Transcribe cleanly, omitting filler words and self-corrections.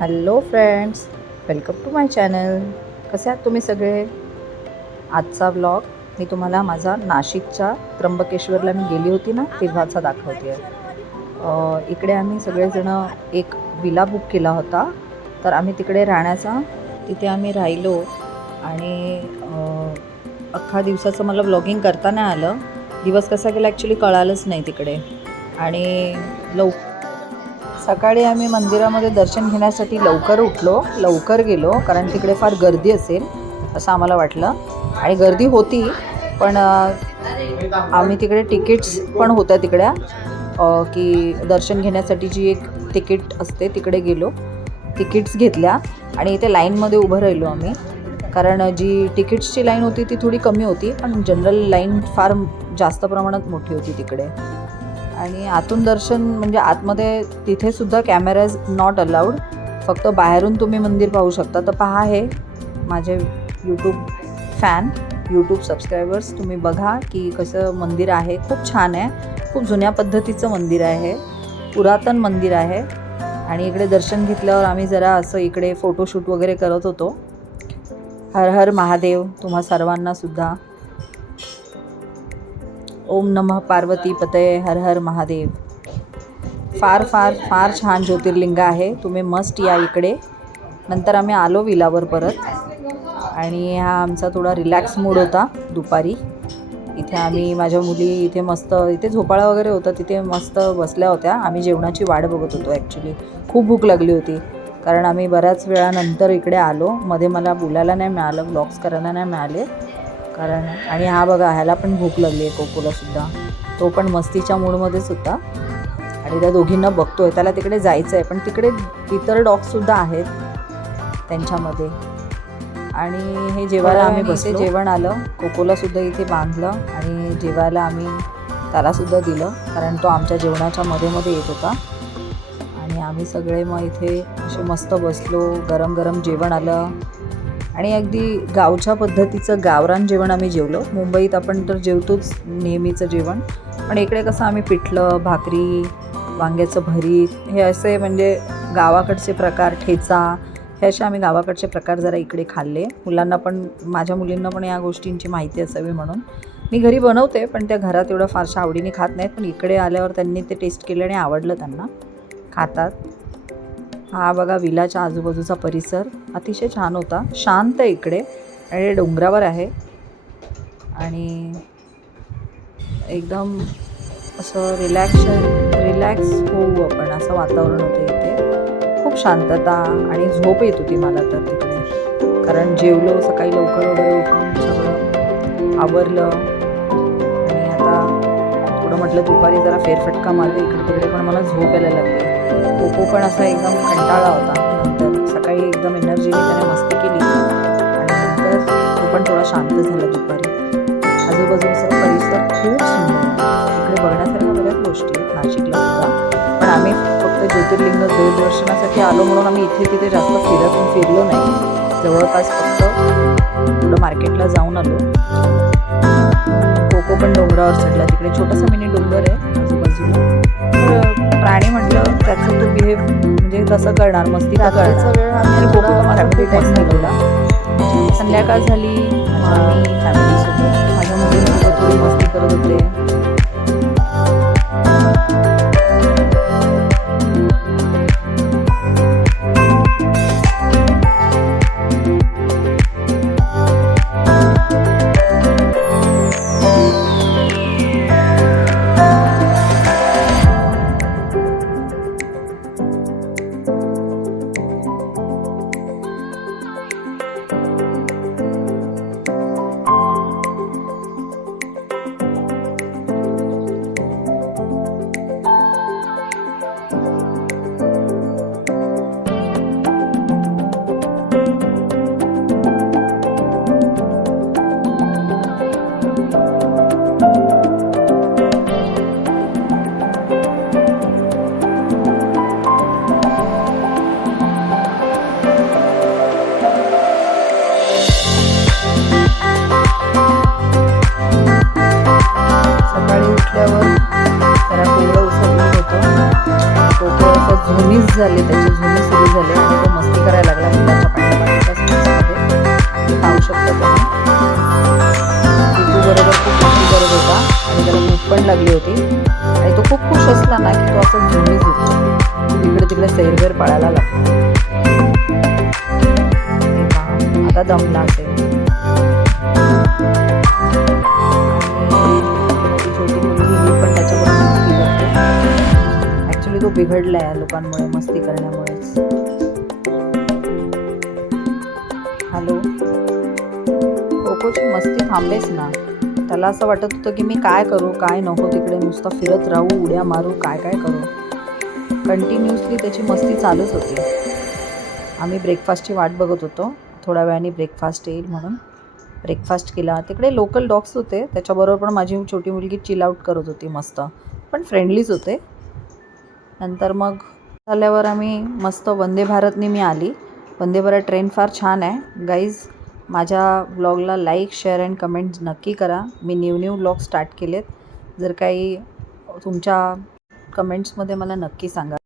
Hello friends, welcome to my channel. कसे आहात तुम्ही सगळे? आजचा व्लॉग मी तुम्हाला माझा नाशिकच्या त्र्यंबकेश्वरला मी गेली होती ना तेव्हाचा दाखवते आहे. इकडे आम्ही सगळेजण एक विला बुक केला होता, तर आम्ही तिकडे राहण्याचा तिथे आम्ही राहिलो आणि अख्खा दिवसाचं मला व्लॉगिंग करता नाही आलं. दिवस कसा गेला ॲक्च्युली कळालंच नाही तिकडे. आणि सकाळी आम्ही मंदिरामध्ये दर्शन घेण्यासाठी लवकर उठलो, लवकर गेलो, कारण तिकडे फार गर्दी असेल असं आम्हाला वाटलं. आणि गर्दी होती, पण आम्ही तिकडे तिकीट्स पण होत्या तिकड्या, की दर्शन घेण्यासाठी जी एक तिकीट असते तिकडे गेलो, तिकीट्स घेतल्या आणि इथे लाईनमध्ये उभं राहिलो आम्ही. कारण जी तिकीट्सची लाईन होती ती थोडी कमी होती, पण जनरल लाईन फार जास्त प्रमाणात मोठी होती तिकडे. आणि आतून दर्शन म्हणजे आतमध्ये तिथेसुद्धा कॅमेराज नॉट अलाउड, फक्त बाहेरून तुम्ही मंदिर पाहू शकता. तर पहा, हे माझे यूट्यूब सबस्क्रायबर्स, तुम्ही बघा की कसं मंदिर आहे. खूप छान आहे, खूप जुन्या पद्धतीचं मंदिर आहे, पुरातन मंदिर आहे. आणि इकडे दर्शन घेतल्यावर आम्ही जरा असं इकडे फोटोशूट वगैरे करत होतो. हर हर महादेव तुम्हा सर्वांनासुद्धा. ओम नमः पार्वती पतये, हर हर महादेव. फार फार फार छान ज्योतिर्लिंग आहे, तुम्ही मस्ट या इकडे. नंतर आम्ही आलो विलावर परत, आणि हा आमचा थोडा रिलॅक्स मूड होता दुपारी. इथे आम्ही, माझ्या मुली इथे मस्त, इथे झोपाळा वगैरे होता, तिथे मस्त बसल्या होत्या. आम्ही जेवणाची वाट बघत होतो. ॲक्च्युली खूप भूक लागली होती, कारण आम्ही बऱ्याच वेळानंतर इकडे आलो. मध्ये मला बोलायला नाही मिळालं, व्लॉग्स करायला नाही मिळाले कारण. आणि हा बघा, ह्याला पण भूक लागली आहे, कोकोलासुद्धा. तो पण मस्तीच्या मूडमध्येच होता आणि त्या दोघींना बघतोय. त्याला तिकडे जायचं आहे, पण तिकडे इतर डॉग्ससुद्धा आहेत त्यांच्यामध्ये. आणि हे जेवायला आम्ही बसलो, जेवण आलं, कोकोलासुद्धा इथे बांधलं आणि जेवायला आम्ही त्यालासुद्धा दिलं, कारण तो आमच्या जेवणाच्या मध्ये येत होता. आणि आम्ही सगळे मग इथे असे मस्त बसलो, गरम गरम जेवण आलं आणि अगदी गावच्या पद्धतीचं गावरान जेवण आम्ही जेवलो. मुंबईत आपण तर जेवतोच नेहमीचं जेवण, पण इकडे कसं आम्ही पिठलं, भाकरी, वांग्याचं भरीत, हे असे म्हणजे गावाकडचे प्रकार, ठेचा, हे असे आम्ही गावाकडचे प्रकार जरा इकडे खाल्ले. मुलांना पण, माझ्या मुलींना पण या गोष्टींची माहिती असावी म्हणून. मी घरी बनवते, पण त्या घरात एवढं फारशा आवडीने खात नाहीत, पण इकडे आल्यावर त्यांनी ते टेस्ट केलं आणि आवडलं, त्यांना खातात. हा बघा विलाच्या आजूबाजूचा परिसर अतिशय छान होता, शांत आहे इकडे, आणि डोंगरावर आहे आणि एकदम असं रिलॅक्स होऊ आपण असं वातावरण होतं इथे. खूप शांतता आणि झोप येत होती मला तर तिकडे, कारण जेवलो सकाळी लवकर वगैरे, उठून सगळं आवरलं. आणि आता थोडं म्हटलं दुपारी जरा फेरफटका मारलं इकडे तिकडे, पण मला झोप यायला लागली. कोको पण असा एकदम कंटाळा होता. नंतर सकाळी एकदम एनर्जीने त्याने मस्ती केली आणि नंतर तो पण थोडा शांत झाला दुपारी. आजूबाजूचा परिसर खूप सुंदर आहे, इकडे बघण्यासारख्या बऱ्याच गोष्टी आहेत नाशिकला सुद्धा. पण आम्ही फक्त ज्योतिर्लिंग देवदर्शनासाठी आलो म्हणून आम्ही इथे तिथे जास्त फिरलो नाही. जवळपास फक्त थोडं मार्केटला जाऊन आलो. कोको पण डोंगरावर चढला, तिकडे छोटासा मिनी डोंगर आहे आजूबाजूला. प्राणी म्हटलं त्याचं तो बिहेव म्हणजे तसं करणार, मस्ती तर करणार. वेळ आम्ही कोकोला फॅमिली टाईम घालवला. संध्याकाळ झाली, आम्ही फॅमिलीसोबत, माझ्या मुलींसोबत थोडी मस्ती करत होते. झुनीच झाली, त्याची झुनी सुरू झाली आणि तो मस्ती करायला लागला मुलाच्या पाठीमागच्या स्पेसमध्ये. पाहू शकता तुम्ही. टिटू बरोबर खूप मस्ती करत होता आणि त्याला भूक पण लागली होती आणि तो खूप खुश असला ना की तो असं झुनीच होतो, इकडे तिकडे सैरभैर पळायला लागतो. हे पहा, आता दमला असेल. छोटी मुलगी ही पण त्याच्याबरोबर मस्ती करते. ॲक्च्युली तो बिघडला आहे लोकांमुळे, मस्ती करण्यामुळेच. हॅलो, कोकोची मस्ती थांबेच ना. त्याला असं वाटत होतं की मी काय करू काय नको, तिकडे नुसतं फिरत राहू, उड्या मारू, काय काय करू. कंटिन्युअसली त्याची मस्ती चालूच होती. आम्ही ब्रेकफास्टची वाट बघत होतो, थोड्या वेळाने ब्रेकफास्ट येईल म्हणून. ब्रेकफास्ट केला. तिकडे लोकल डॉग्स होते, त्याच्याबरोबर पण माझी छोटी मुलगी चिल आऊट करत होती मस्त, पण फ्रेंडलीच होते. नंतर मग झाल्यावर आम्ही मस्त वंदे भारतने मी आली. वंदे भारत ट्रेन फार छान आहे गाईज. माझ्या ब्लॉगला लाईक, शेअर अँड कमेंट नक्की करा. मी न्यू ब्लॉग स्टार्ट केलेत. जर काही तुमच्या कमेंट्समध्ये मला नक्की सांगा.